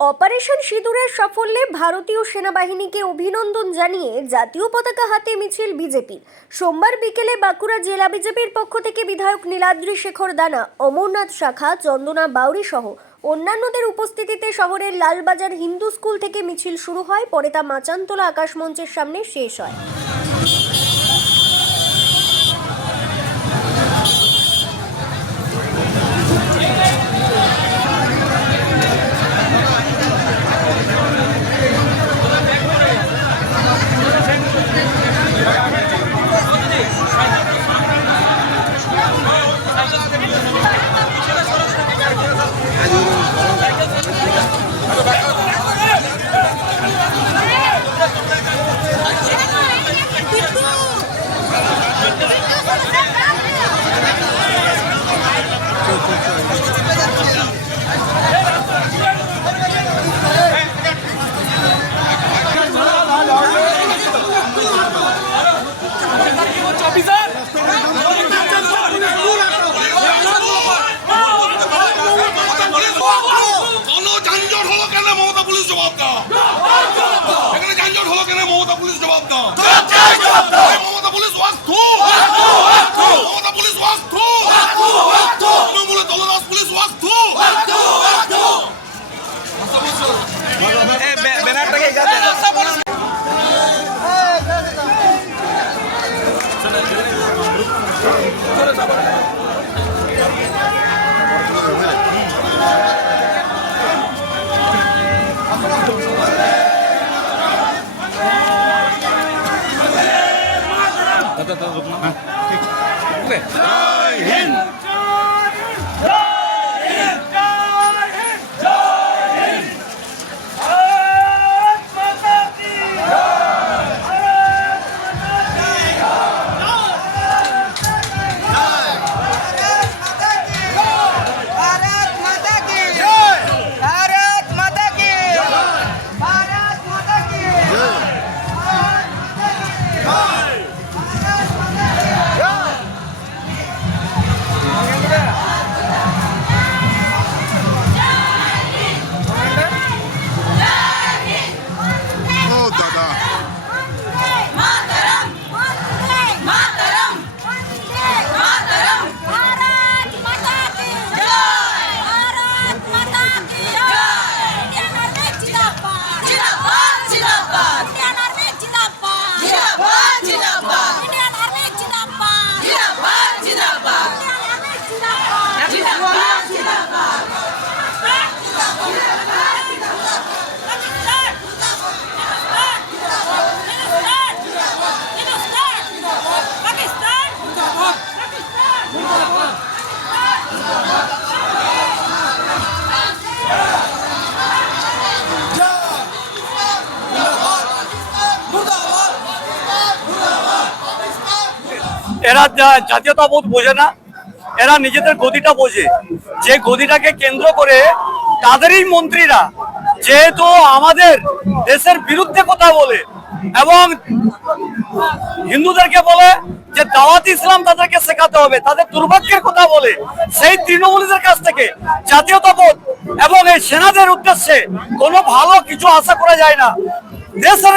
Operation সিঁদুরের সাফল্যে ভারতীয় সেনাবাহিনীকে অভিনন্দন জানিয়ে জাতীয় পতাকা হাতে মিছিল বিজেপির। সোমবার বিকেলে বাঁকুড়া জেলা বিজেপির পক্ষ থেকে বিধায়ক নীলাদ্রি শেখর দানা, অমরনাথ শাখা, চন্দনা বাউরি সহ অন্যান্যদের উপস্থিতিতে শহরের লালবাজার হিন্দু স্কুল থেকে মিছিল শুরু হয়, পরে তা মাচানতলা আকাশ মঞ্চের সামনে শেষ হয় কোনো যানজট হলো কেন মমতা পুলিশ জবাব দাও। এখানে যানজট হলো কেন? মমতা পুলিশ জবাব দাও। মমতা পুলিশ মমতা যথাযথ না। হ্যাঁ। ঠিক এরা জাতীয়তাবোধ বোঝে না, এরা নিজেদের গদিটা বোঝে। যে গদিটাকে কেন্দ্র করে তাদেরই মন্ত্রীরা যেহেতু আমাদের দেশের বিরুদ্ধে কথা বলে এবং হিন্দুদেরকে বলে যে দাওয়াত ইসলাম তাদেরকে শেখাতে হবে, তাদের দুর্ভাগ্যের কথা বলে, সেই তৃণমূলীদের কাছ থেকে জাতীয়তাবোধ এবং এই সেনাদের উদ্দেশ্যে কোনো ভালো কিছু আশা করা যায় না। দেশের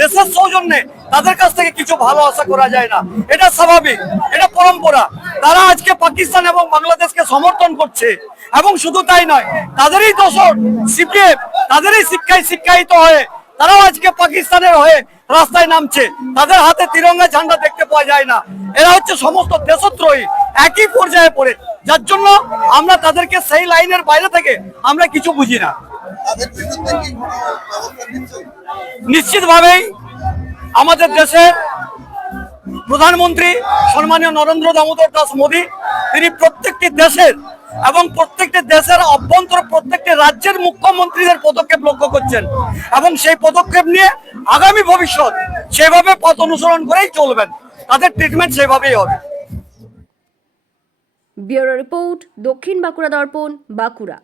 দেশের সৌজন্যে তাদের কাছ থেকে কিছু ভালো আশা করা যায় না। এটা স্বাভাবিক, এটা পরম্পরা। তারা আজকে পাকিস্তান এবং বাংলাদেশকে সমর্থন করছে। এবং শুধু তাই নয়, তাদেরই দোষর সিপিএফ তাদেরই শিক্ষায় শিক্ষায়িত হয়ে তারাও আজকে পাকিস্তানের হয়ে রাস্তায় নামছে। তাদের হাতে তিরঙ্গা ঝান্ডা দেখতে পাওয়া যায় না। এরা হচ্ছে সমস্ত দেশদ্রোহী, একই পর্যায়ে পড়ে। যার জন্য আমরা তাদেরকে সেই লাইনের বাইরে থেকে আমরা কিছু বুঝি না। নিশ্চিতভাবেই আমাদের দেশের প্রধানমন্ত্রী সম্মানীয় নরেন্দ্র দামোদর দাস মোদী তিনি প্রত্যেকটি দেশের এবং প্রত্যেকটি দেশের অভ্যন্তর প্রত্যেকটি রাজ্যের মুখ্যমন্ত্রীদের পদক্ষেপ লক্ষ্য করছেন এবং সেই পদক্ষেপ নিয়ে আগামী ভবিষ্যৎ সেভাবে পথ অনুসরণ করেই চলবেন। তাদের ট্রিটমেন্ট সেভাবেই হবে। ব্যুরো রিপোর্ট দক্ষিণ বাঁকুড়া দর্পণ বাঁকুড়া।